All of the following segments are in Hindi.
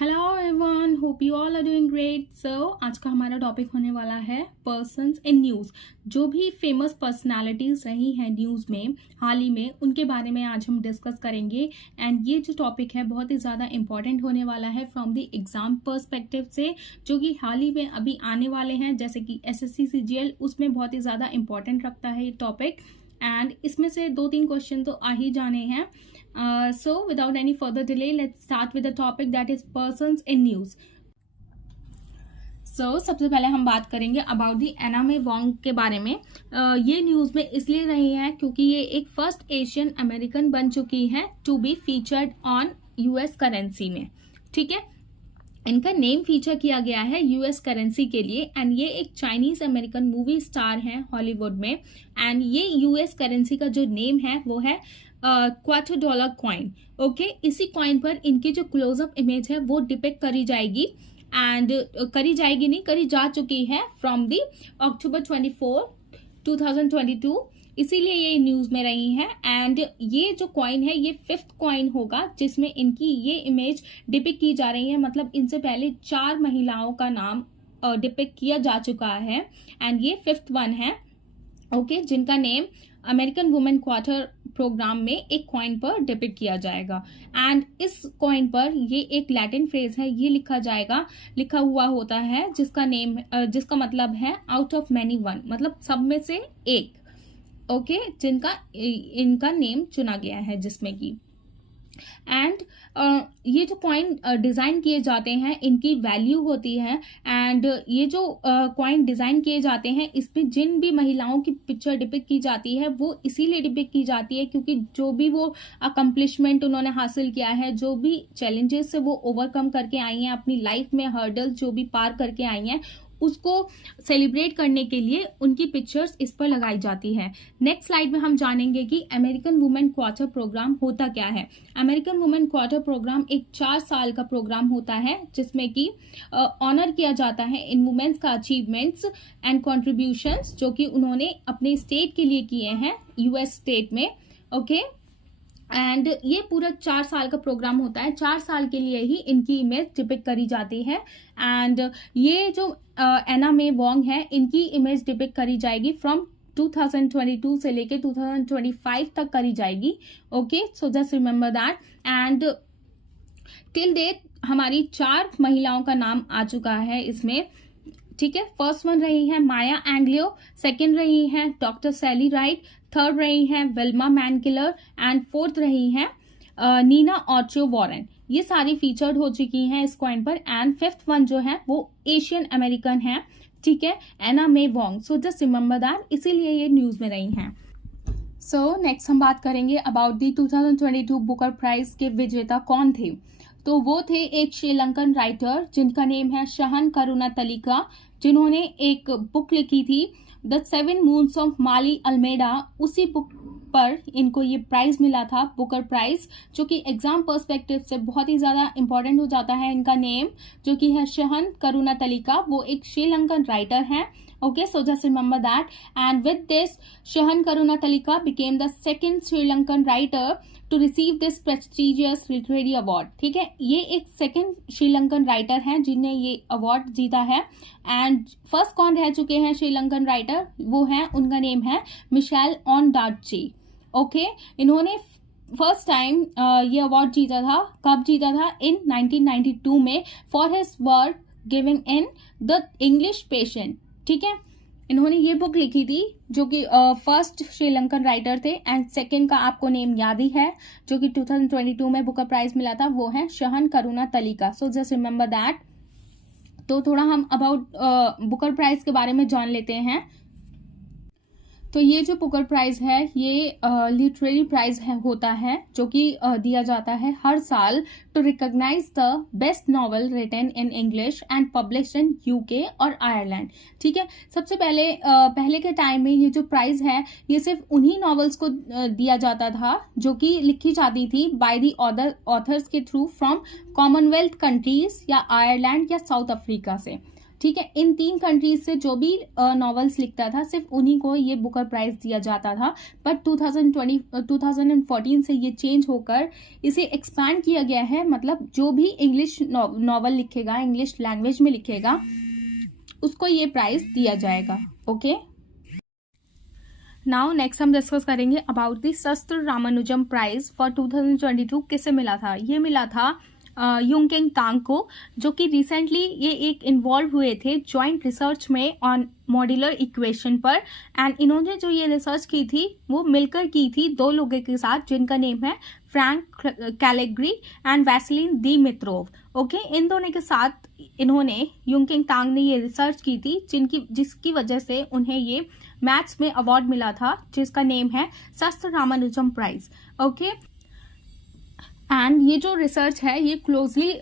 Hello everyone, hope you all are doing great. So आज का हमारा टॉपिक होने वाला है पर्सन्स इन न्यूज़। जो भी फेमस पर्सनालिटीज रही हैं न्यूज़ में हाल ही में, उनके बारे में आज हम डिस्कस करेंगे। एंड ये जो टॉपिक है बहुत ही ज़्यादा इंपॉर्टेंट होने वाला है फ्रॉम द एग्जाम पर्सपेक्टिव से, जो कि हाल ही में अभी आने वाले हैं, जैसे कि एसएससी सीजीएल, उसमें बहुत ही ज़्यादा इंपॉर्टेंट रखता है ये टॉपिक। एंड इसमें से 2-3 क्वेश्चन तो आ ही जाने हैं। So without any further delay, let's start with the topic that is persons in news. So सबसे पहले हम बात करेंगे about the Anna May Wong के बारे में। ये न्यूज़ में इसलिए रही है क्योंकि ये एक फर्स्ट एशियन अमेरिकन बन चुकी है to be featured on US currency में। ठीक है, इनका नेम फीचर किया गया है यूएस करेंसी के लिए। एंड ये एक चाइनीज अमेरिकन मूवी स्टार है हॉलीवुड में। एंड ये यूएस करेंसी का जो नेम है वो है $25 कॉइन। ओके, इसी कॉइन पर इनकी जो क्लोजअप इमेज है वो डिपिक्ट करी जाएगी। एंड करी जा चुकी है फ्रॉम दी October 24, 2022। इसीलिए ये न्यूज में रही है। एंड ये जो कॉइन है ये 5th कॉइन होगा जिसमें इनकी ये इमेज डिपिक्ट की जा रही है। मतलब इनसे पहले 4 महिलाओं का नाम डिपिक्ट किया जा चुका है एंड ये 5th वन है। ओके, जिनका name American women quarter program में एक कॉइन पर डिपिक्ट किया जाएगा। एंड इस कॉइन पर ये एक लैटिन फ्रेज है, ये लिखा हुआ होता है जिसका मतलब है आउट ऑफ मैनी वन, मतलब सब में से एक। ओके, इनका नेम चुना गया है जिसमें कि एंड ये जो कॉइन डिज़ाइन किए जाते हैं इनकी वैल्यू होती है। एंड ये जो कॉइन डिज़ाइन किए जाते हैं इसमें जिन भी महिलाओं की पिक्चर डिपिक्ट की जाती है वो इसीलिए डिपिक्ट की जाती है क्योंकि जो भी वो अकम्पलिशमेंट उन्होंने हासिल किया है, जो भी चैलेंजेस से वो ओवरकम करके आई हैं अपनी लाइफ में, हर्डल्स जो भी पार करके आई हैं, उसको सेलिब्रेट करने के लिए उनकी पिक्चर्स इस पर लगाई जाती है। नेक्स्ट स्लाइड में हम जानेंगे कि अमेरिकन वुमेन क्वार्टर प्रोग्राम होता क्या है। अमेरिकन वुमेन क्वार्टर प्रोग्राम एक 4 साल का प्रोग्राम होता है जिसमें कि ऑनर किया जाता है इन वुमेन्स का अचीवमेंट्स एंड कॉन्ट्रीब्यूशंस जो कि उन्होंने अपने स्टेट के लिए किए हैं, यूएस स्टेट में। ओके, एंड ये पूरा 4 साल का प्रोग्राम होता है। 4 साल के लिए ही इनकी इमेज डिपिक्ट करी जाती है। एंड ये जो एना मे वोंग है, इनकी इमेज डिपिक्ट करी जाएगी फ्रॉम 2022 से लेके 2025 तक करी जाएगी। Okay, so just remember that. And till date हमारी 4 महिलाओं का नाम आ चुका है इसमें। ठीक है, फर्स्ट वन रही है माया एंग्लियो, सेकेंड रही है डॉक्टर सैली राइट, थर्ड रही है विल्मा मैनकिलर एंड फोर्थ रही है नीना ऑर्चो वॉरेन। ये सारी फीचर्ड हो चुकी हैं इस कॉइन पर। एंड 5th वन जो है वो एशियन अमेरिकन है, ठीक है, Anna May Wong. So just remember that, इसीलिए ये न्यूज में रही हैं। सो नेक्स्ट हम बात करेंगे अबाउट दी 2022 बुकर प्राइज के विजेता कौन थे। तो वो थे एक श्रीलंकन राइटर जिनका नेम है शहन करुणातलिका, जिन्होंने एक बुक लिखी थी the 7 moons of Maali Almeida. उसी बुक पर इनको ये प्राइज मिला था, बुकर प्राइज, जो कि एग्जाम पर्सपेक्टिव से बहुत ही ज्यादा इंपॉर्टेंट हो जाता है। इनका नेम जो कि है शहन करुणातलिका, वो एक श्रीलंकन राइटर है। Okay, so just remember that. And with this, Shahan Karunatalika became the second Sri Lankan writer to receive this prestigious literary award. ठीक है, ये एक सेकंड श्रीलंकन राइटर हैं जिन्हें ये अवार्ड जीता है। एंड फर्स्ट कौन रह चुके हैं श्रीलंकन राइटर, वो हैं, उनका नेम है मिशेल ऑनडार्ची। ओके, इन्होंने फर्स्ट टाइम ये अवार्ड जीता था, कब जीता था, इन 1992 में, for his work giving in the English patient. ठीक है, इन्होंने ये बुक लिखी थी जो कि फर्स्ट श्रीलंकन राइटर थे। एंड सेकंड का आपको नेम याद ही है जो कि 2022 में बुकर प्राइज मिला था, वो है Shehan Karunatilaka. So just remember that. तो थोड़ा हम अबाउट बुकर प्राइज के बारे में जान लेते हैं। तो ये जो बुकर प्राइज है ये लिटरेरी प्राइज होता है जो कि दिया जाता है हर साल to recognise the best novel written in English and published in UK और आयरलैंड। ठीक है, सबसे पहले के टाइम में ये जो प्राइज है ये सिर्फ उन्हीं नॉवेल्स को दिया जाता था जो कि लिखी जाती थी बाय द ऑथर्स के थ्रू फ्रॉम कॉमनवेल्थ कंट्रीज या आयरलैंड या साउथ अफ्रीका से। ठीक है। इन 3 कंट्रीज से जो भी नॉवेल्स लिखता था सिर्फ उन्हीं को ये बुकर प्राइज दिया जाता था। बट 2014 से ये चेंज होकर इसे एक्सपैंड किया गया है, मतलब जो भी इंग्लिश नॉवल लिखेगा, इंग्लिश लैंग्वेज में लिखेगा, उसको ये प्राइज दिया जाएगा। ओके, नाउ नेक्स्ट हम डिस्कस करेंगे अबाउट द शस्त्र रामानुजम प्राइज फॉर 2022 किसे मिला था। ये मिला था युंगकिंग तांग को, जो कि रिसेंटली ये एक इन्वॉल्व हुए थे जॉइंट रिसर्च में ऑन मॉड्यूलर इक्वेशन पर। एंड इन्होंने जो ये रिसर्च की थी वो मिलकर की थी 2 लोगों के साथ, जिनका नेम है Frank Calegari and Veselin Dimitrov. Okay, इन दोनों के साथ इन्होंने, युंगकिंग तांग ने ये रिसर्च की थी जिसकी वजह से उन्हें ये मैथ्स में अवार्ड मिला था, जिसका नेम है शस्त्र रामानुजम प्राइज। ओके, एंड ये जो रिसर्च है ये क्लोजली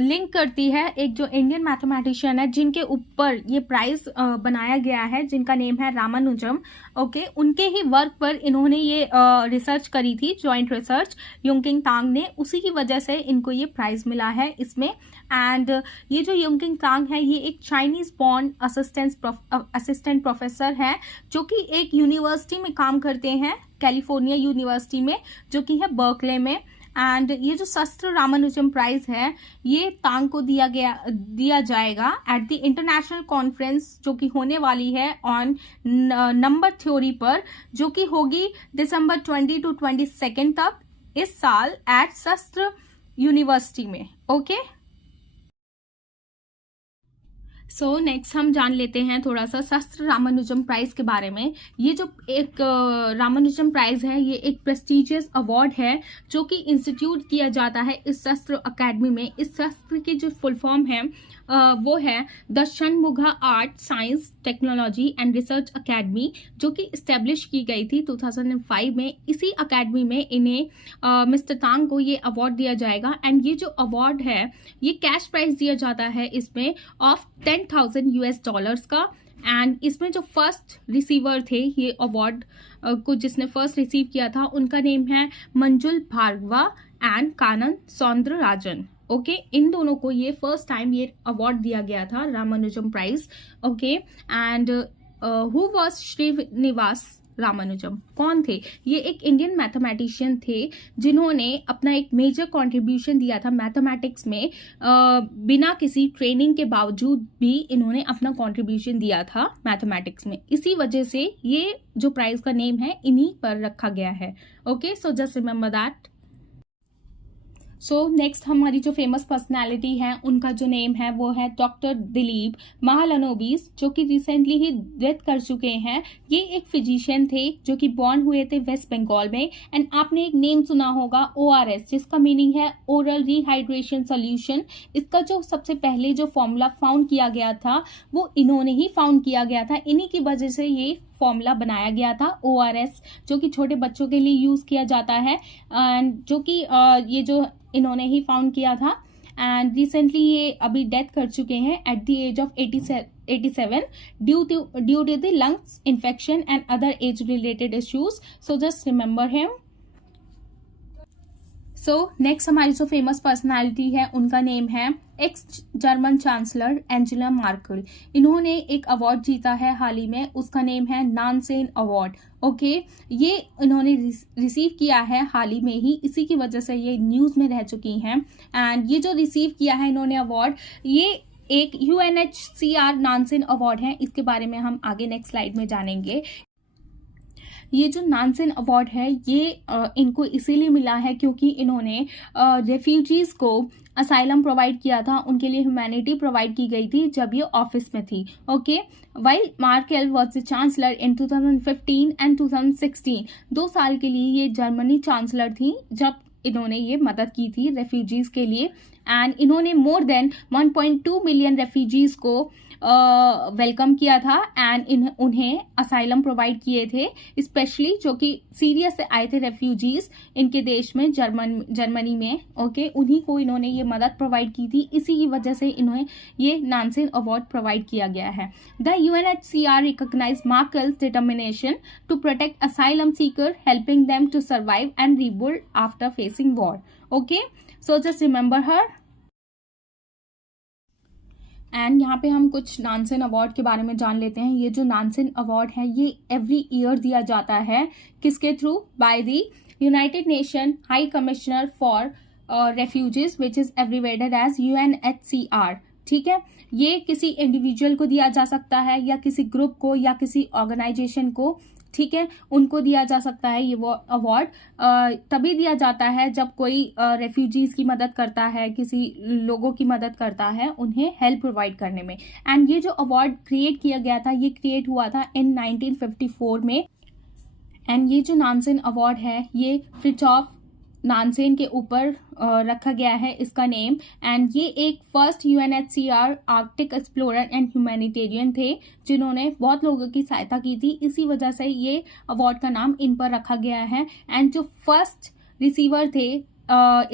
लिंक करती है एक जो इंडियन मैथमेटिशियन है जिनके ऊपर ये प्राइज बनाया गया है, जिनका नेम है रामानुजम। ओके, उनके ही वर्क पर इन्होंने ये रिसर्च करी थी, जॉइंट रिसर्च युंगकिंग तांग ने, उसी की वजह से इनको ये प्राइज मिला है इसमें। एंड ये जो युंगकिंग तांग है ये एक चाइनीज बॉर्न असिस्टेंट प्रोफेसर है, जो कि एक यूनिवर्सिटी में काम करते हैं, कैलिफोर्निया यूनिवर्सिटी में, जो कि है बर्कले में। एंड ये जो शस्त्र रामानुजम प्राइज है ये तांग को दिया जाएगा एट द इंटरनेशनल कॉन्फ्रेंस जो कि होने वाली है ऑन नंबर थ्योरी पर, जो कि होगी दिसंबर 20 to 22 तक इस साल एट शस्त्र यूनिवर्सिटी में। ओके, सो नेक्स्ट हम जान लेते हैं थोड़ा सा शस्त्र रामानुजम प्राइज के बारे में। ये जो एक रामानुजम प्राइज है ये एक प्रेस्टिजियस अवार्ड है जो कि इंस्टीट्यूट किया जाता है इस शस्त्र अकेडमी में। इस शस्त्र की जो फुल फॉर्म है वो है the Shanmuga art science technology and research academy, जो कि इस्टेब्लिश की गई थी 2005 में। इसी अकेडमी में इन्हें मिस्टर तांग को ये अवार्ड दिया जाएगा। एंड ये जो अवार्ड है ये कैश प्राइज दिया जाता है इसमें ऑफ $10,000 का। एंड इसमें जो फर्स्ट रिसीवर थे ये अवार्ड को जिसने फर्स्ट रिसीव किया था उनका नेम है मंजुल भार्गवा एंड कानन सौंदरराजन। ओके, इन दोनों को ये फर्स्ट टाइम ये अवार्ड दिया गया था Ramanujan prize. Okay, and who was Srinivasa Ramanujan, कौन थे? ये एक इंडियन मैथमेटिशियन थे जिन्होंने अपना एक मेजर कंट्रीब्यूशन दिया था मैथमेटिक्स में। बिना किसी ट्रेनिंग के बावजूद भी इन्होंने अपना कंट्रीब्यूशन दिया था मैथमेटिक्स में। इसी वजह से ये जो प्राइज का नेम है इन्हीं पर रखा गया है। Okay, so just remember that. So next हमारी जो फेमस पर्सनालिटी है उनका जो नेम है वो है डॉक्टर दिलीप महालनोबिस, जो कि रिसेंटली ही डेथ कर चुके हैं। ये एक फिजिशियन थे जो कि बॉर्न हुए थे वेस्ट बंगाल में। एंड आपने एक नेम सुना होगा ORS, जिसका मीनिंग है ओरल रिहाइड्रेशन सोल्यूशन। इसका जो सबसे पहले जो फॉर्मूला फाउंड किया गया था वो इन्होंने ही फाउंड किया गया था। इन्हीं की वजह से ये फॉर्मूला बनाया गया था ORS, जो कि छोटे बच्चों के लिए यूज किया जाता है, एंड जो कि ये जो इन्होंने ही फाउंड किया था। एंड रिसेंटली ये अभी डेथ कर चुके हैं at the age of 87 due to the lungs infection and other age related issues. So just remember him. So next हमारी जो फेमस पर्सनालिटी है उनका नेम है ex German chancellor Angela Merkel. इन्होंने एक अवार्ड जीता है हाल ही में, उसका नेम है नानसेन अवार्ड। ओके, ये इन्होंने रिसीव किया है हाल ही में ही, इसी की वजह से ये न्यूज में रह चुकी हैं। एंड ये जो रिसीव किया है इन्होंने अवार्ड, ये एक UNHCR नानसेन अवार्ड है। इसके बारे में हम आगे नेक्स्ट स्लाइड में जानेंगे। ये जो नानसेन अवार्ड है ये इनको इसीलिए मिला है क्योंकि इन्होंने रेफ्यूजीज को असाइलम प्रोवाइड किया था, उनके लिए ह्यूमैनिटी प्रोवाइड की गई थी जब ये ऑफिस में थी। Okay, while Merkel was the chancellor in 2015 and 2016, 2 साल के लिए ये जर्मनी चांसलर थी जब इन्होंने ये मदद की थी रेफ्यूजीज के लिए। एंड इन्होंने मोर देन 1.2 मिलियन रेफ्यूजीज को वेलकम किया था एंड उन्हें असाइलम प्रोवाइड किए थे, स्पेशली जो कि सीरिया से आए थे रेफ्यूजीज इनके देश में जर्मनी में। ओके, उन्हीं को इन्होंने ये मदद प्रोवाइड की थी, इसी की वजह से इन्हें ये नानसेन अवार्ड प्रोवाइड किया गया है। The UNHCR recognise Merkel's determination to protect asylum seeker, helping them to survive and rebuild after facing war. Okay, so just remember her. And यहाँ पे हम कुछ नानसेन अवार्ड के बारे में जान लेते हैं। ये जो नानसेन अवार्ड है ये एवरी ईयर दिया जाता है, किसके through? By the United Nation High Commissioner for Refugees which is abbreviated as UNHCR। ठीक है, ये किसी इंडिविजुअल को दिया जा सकता है या किसी ग्रुप को या किसी ऑर्गेनाइजेशन को, ठीक है, उनको दिया जा सकता है। ये वो अवार्ड तभी दिया जाता है जब कोई रेफ्यूजीज की मदद करता है, किसी लोगों की मदद करता है उन्हें हेल्प प्रोवाइड करने में। एंड ये जो अवार्ड क्रिएट किया गया था ये क्रिएट हुआ था इन 1954 में। एंड ये जो नानसेन अवार्ड है ये फ्रिथजोफ नानसेन के ऊपर रखा गया है इसका नेम। एंड ये एक first UNHCR Arctic explorer and humanitarian थे जिन्होंने बहुत लोगों की सहायता की थी, इसी वजह से ये अवार्ड का नाम इन पर रखा गया है। एंड जो फर्स्ट रिसीवर थे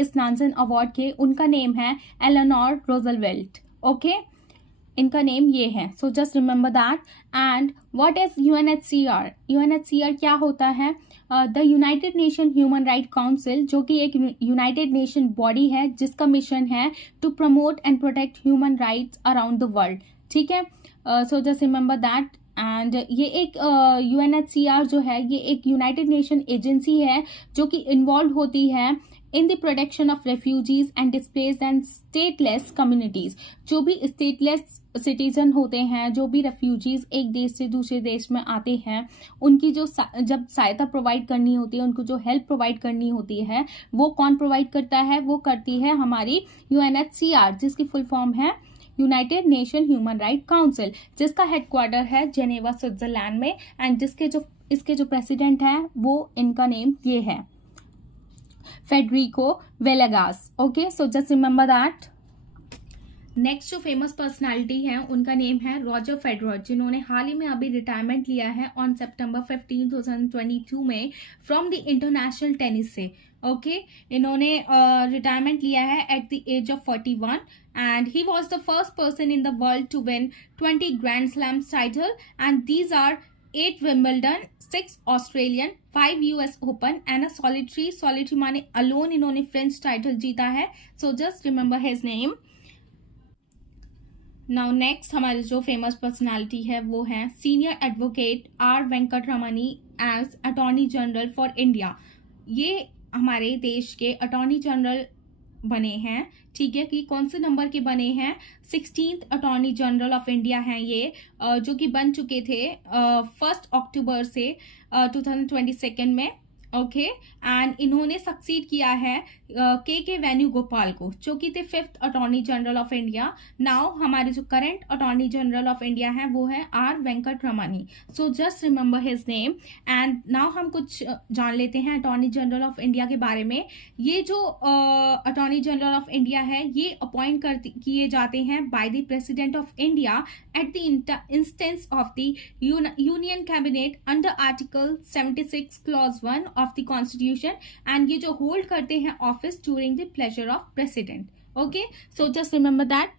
इस नानसेन अवार्ड के, उनका नेम है एलेनोर रोजवेल्ट। ओके, इनका नेम ये है, so just remember that. And what is UNHCR? UNHCR क्या होता है? The United Nation Human Right council, जो कि एक यूनाइटेड नेशन बॉडी है जिसका मिशन है to promote and protect human rights around the world. ठीक है, so just remember that. And ये एक UNHCR जो है ये एक यूनाइटेड नेशन एजेंसी है जो कि इन्वॉल्व होती है in the protection of refugees and displaced and stateless communities. जो भी स्टेटलेस सिटीजन होते हैं, जो भी रेफ्यूजीज एक देश से दूसरे देश में आते हैं, उनकी जो जब सहायता प्रोवाइड करनी होती है, उनको जो हेल्प प्रोवाइड करनी होती है, वो कौन प्रोवाइड करता है? वो करती है हमारी UNHCR, जिसकी फुल फॉर्म है United Nation Human Right Council, जिसका हेडक्वार्टर है जेनेवा स्विट्जरलैंड में। एंड इसके जो प्रेसिडेंट हैं वो, इनका नेम ये है Federico Villegas. Okay, so just remember that. Next जो फेमस पर्सनालिटी है उनका नेम है रॉजर फेडरर, जिन्होंने हाल ही में अभी रिटायरमेंट लिया है ऑन सितंबर 15, 2022 में फ्रॉम द इंटरनेशनल टेनिस से। ओके, इन्होंने रिटायरमेंट लिया है at the age of 41 and he was the first person in the world to win 20 grand slams title and these are 8 Wimbledon, 6 Australian, 5 US open and a solitary माने अलोन इन्होंने फ्रेंच टाइटल जीता है। So just remember his name. Now next हमारी जो फेमस पर्सनालिटी है वो है senior advocate R Venkataramani as attorney general for India. ये हमारे देश के अटॉर्नी जनरल बने हैं। ठीक है, कि कौन से नंबर के बने हैं? 16th attorney general of India हैं ये, जो कि बन चुके थे 1 अक्टूबर से 2022 में। ओके, एंड इन्होंने सक्सीड किया है के वेणुगोपाल को, जो कि थे 5th attorney general of India. Now हमारे जो current attorney general of India है वो है R Venkataramani. So just remember his name. And now हम कुछ जान लेते हैं अटॉर्नी जनरल ऑफ इंडिया के बारे में। ये जो अटॉर्नी जनरल ऑफ इंडिया है ये अपॉइंट किए जाते हैं by the president of India at the instance of the union cabinet under article 76 clause 1 of the constitution. And ये जो होल्ड करते हैं office during the pleasure of president. Okay, so just remember that.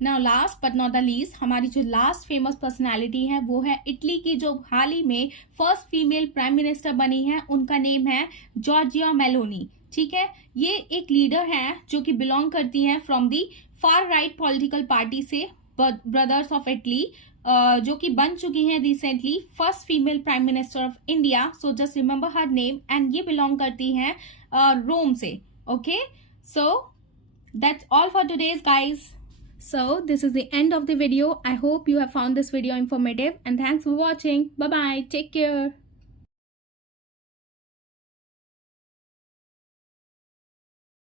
Now last but not the least, हमारी जो लास्ट फेमस पर्सनालिटी है वो है इटली की, जो हाल ही में फर्स्ट फीमेल प्राइम मिनिस्टर बनी है। उनका नेम है जॉर्जिया मेलोनी। ठीक है, ये एक लीडर है जो कि बिलोंग करती है from the far right political party से, ब्रदर्स ऑफ इटली, जो कि बन चुकी हैं recently first female prime minister of India. So just remember her name. And ये बिलोंग करती हैं रोम से। Okay, so that's all for today's guys. So this is the end of the video. I hope you have found this video informative and thanks for watching. Bye bye. Take care.